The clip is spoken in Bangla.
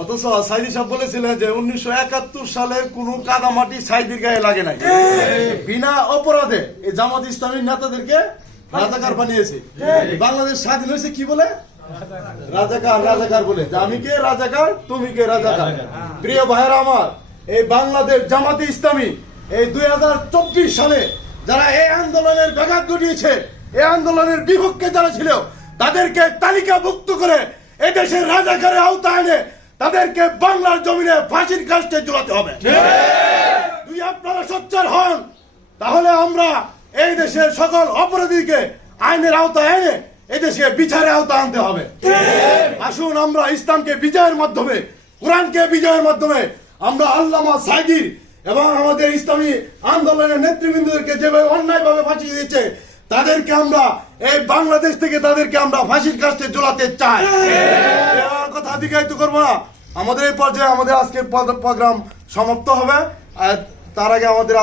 অথচ সাইদি সাহেব বলেছিলেন যে 1971 সালের কোন কাদামাটি সাইদির গায়ে লাগে নাই। বিনা অপরাধে এই জামাত ইসলামীর নেতাদেরকে রাজাকার বানিয়েছে। বাংলাদেশ স্বাধীন হয়েছে কি বলে? রাজাকার রাজাকার বলে। আমি কে রাজাকার, তুমি কে রাজাকার। প্রিয় ভাইয়েরা আমার, এই বাংলাদেশ জামাতে ইসলামী এই 2024 সালে যারা এই আন্দোলনের ব্যাঘাত ঘটিয়েছে, এই আন্দোলনের বিপক্ষে যারা ছিল, তাদেরকে তালিকাভুক্ত করে এদেশের রাজাকারের আওতায় এনে তাদেরকে বাংলার জমিনে ফাঁসির কাস্টে ঝুলাতে হবে। দুই আপনারা সোচ্চার হন, তাহলে আমরা এই দেশের সকল অপরাধীকে আইনের আওতায় এনে এদেশে বিচারের আওতায় আনতে হবে। আসুন আমরা ইসলামকে বিজয়ের মাধ্যমে, কোরআনকে বিজয়ের মাধ্যমে আমরা আল্লামা সাইদির এবং আমাদের ইসলামী আন্দোলনের নেতৃবৃন্দদেরকে যেভাবে অন্যায়ভাবে ফাঁসি দিয়েছে, তাদেরকে আমরা এই বাংলাদেশ থেকে তাদেরকে আমরা ফাঁসির কাস্টে ঝোলাতে চাই। কথা দীর্ঘায়িত করবো না, আমাদের এই পর্যায়ে আমাদের আজকের প্রোগ্রাম সমাপ্ত হবে। তার আগে আমাদের